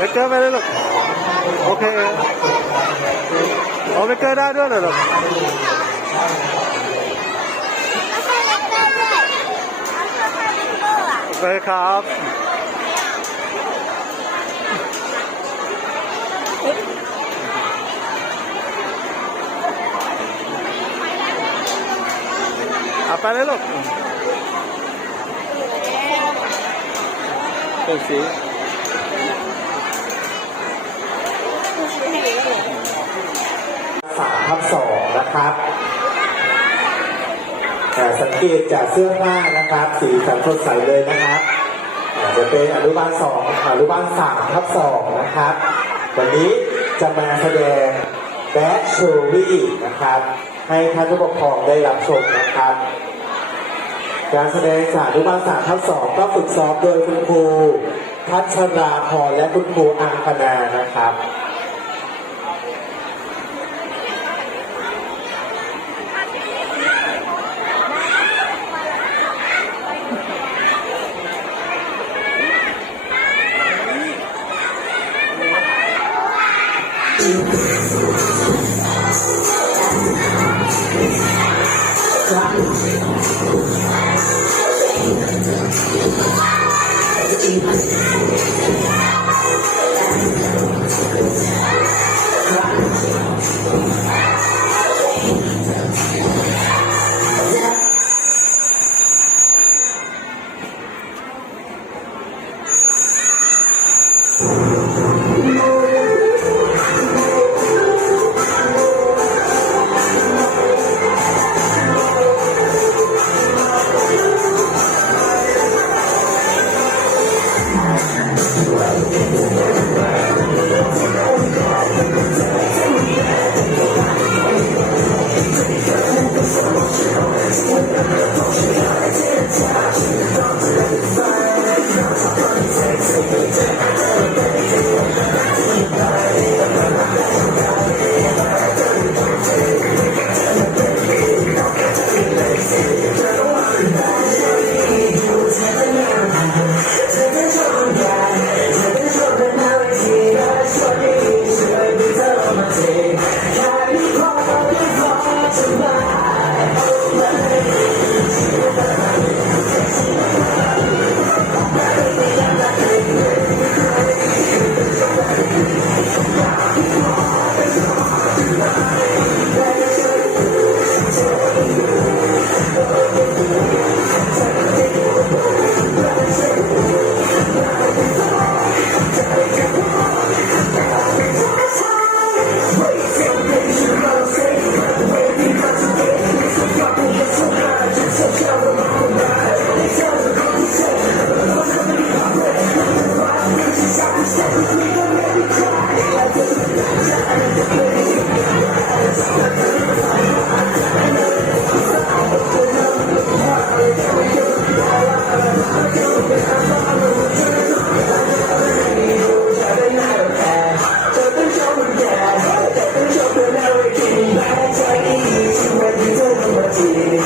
ไปเลยลูกโอเคเอาไปเกอร์ได้ด้วยเหรอลูกเล็กเตอร์ด้วยเอาเสื้อเล็กเตอร์อะไปครับเอาไปเลยลูกเป็นสี สาม ทับสองนะครับสังเกตจากเสื้อผ้านะครับ สีสันสดใสเลยนะครับจจะเป็นอนุบาลสองอนุบาลสามทับสองนะครับ วันนี้จะมาแสดงแบทโชวี่นะครับ ให้ท่านผู้ปกครองได้รับชมนะครับ การแสดงจากอนุบาลสามทับสองก็ฝึกซ้อมโดยคุณครูพัชราพรและคุณครูอังคณานะครับ เ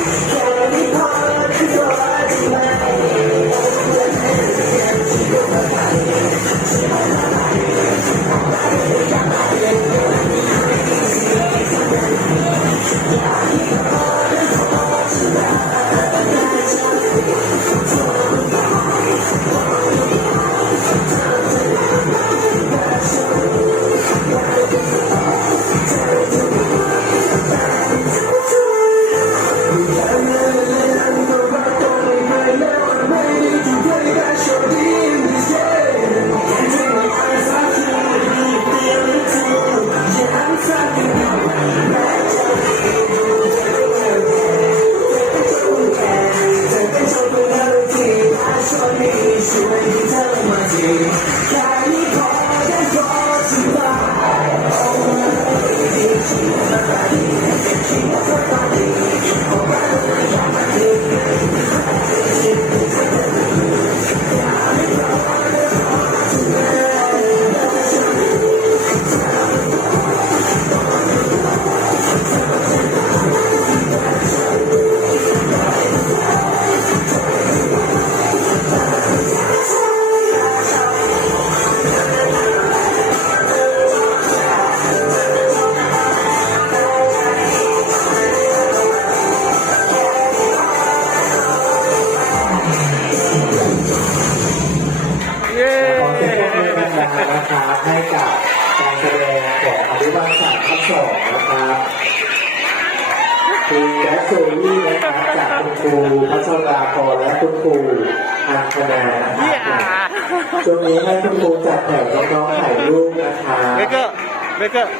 Oh, คือแจ็คโซลี่นะครับจากคุณครูพัชราพรและคุณครูอังคณานะครับช่วงนี้ให้คุณครูจัดแถวน้องๆถ่ายรูปนะคะเบเกอร์เบเกอร์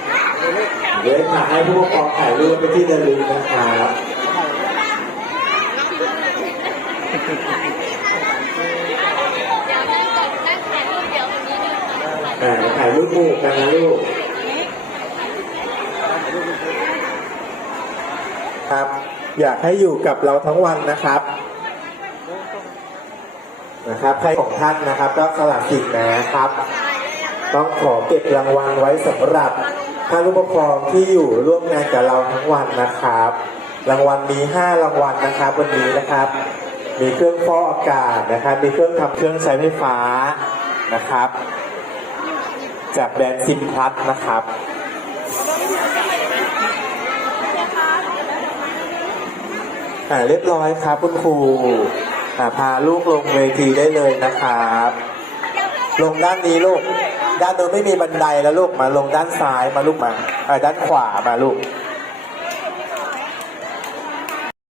เดี๋ยวถ่ายให้ผู้ปกครองถ่ายรูปไปที่ระลึกนะครับเดี๋ยวนั่งก่อนนั่งถ่ายรูปเดี๋ยววันนี้เลยถ่ายรูปหมู่กั นะครับ อยากให้อยู่กับเราทั้งวันนะครับนะครับใครของท่านนะครับก็สลักสิทธิ์นะครับ ต้องขอเก็บรางวัลไว้สำหรับท่านผู้ปกครองที่อยู่ร่วมงานกับเราทั้งวันนะครับ รางวัลมี5รางวัลนะครับวันนี้นะครับ มีเครื่องฟอกอากาศนะครับ มีเครื่องทำเครื่องใช้ไฟฟ้านะครับ จากแบรนด์ซิมพลัสนะครับ อ่าเรียบร้อยครับคุณครูอ่าพาลูกลงเวทีได้เลยนะครับ ลงด้านนี้ลูก ด้านโน้นไม่มีบันไดแล้วลูกมาลงด้านซ้ายมาลูกมาอ่าด้านขวามาลูก